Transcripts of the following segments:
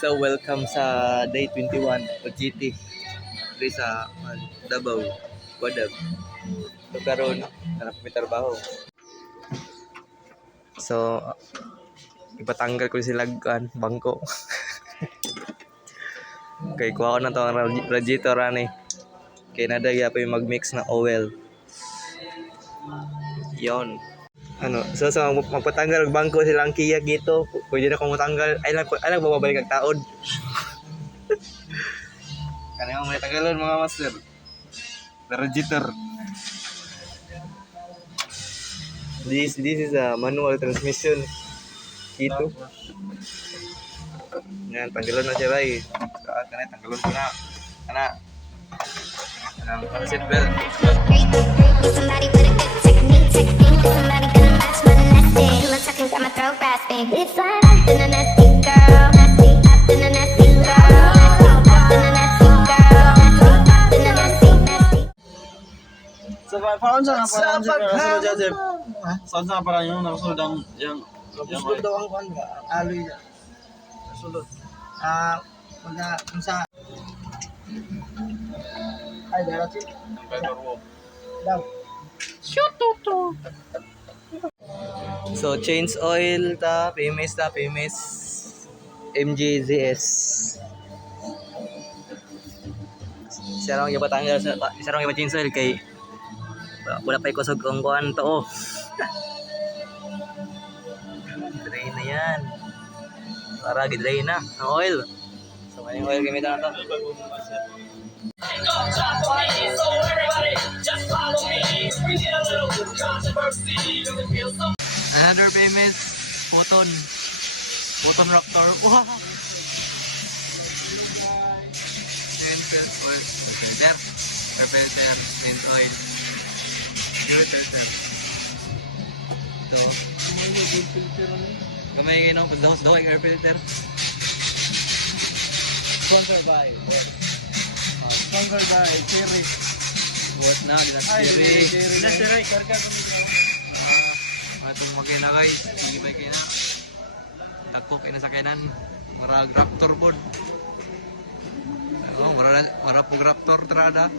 So welcome sa day 21 o GT diri sa Davao, Guadab. So karon hanap mi trabaho. So ipatanggal ko sila bangko. Kay kuha ko na to ang radiator ani. Kay nadagya pa yung mag-mix na oil. Yon. Ano, so magpatanggal og bangko silang Kia dito. Pwede na kong matanggal. Ay lang babalik ang taod. Kanang may tagalon mga master. Radiator. This is a manual transmission. Ito. Yan, tanggalon na siya bay. Kana tanggalon ko na. Kana. Ang seat belt. Somebody with a good technique. Somebody gonna match my nasty. Looks like I got my throat rasping. It's like I've been a nasty girl. Nasty, I've been a nasty girl. Nasty, I've been a nasty girl. Nasty, I've been a nasty. So, parang saan na parang nakasulod dyan, Jeff? Saan na parang yung nakasulod yung Nakasulod daw ang kuhan ba? Ang aloy niya. Nakasulod. Kung sa... Ay, darat siya. Daw. So change oil ta, PMS MGZS. Isa lang yung patanggal isa lang yung change oil kay wala pa ikusog ang kuhan to. Oh. Drain na yan. Para gidrain na ang oil. So may oil gamitan na to. Another famous Photon Raptor. Wow! Filter, air filter, and oil. Ito. Kamay kayo no? Daw ay air filter. Sponsored by Cherry. Buhat na, dinastiri. Cherry. Karga kami dito. Atong makina guys, sige ba kayo na? Takok ina sa kanan, marag raptor pod. Oh, mara po raptor trada.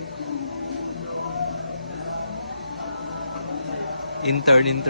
Intern.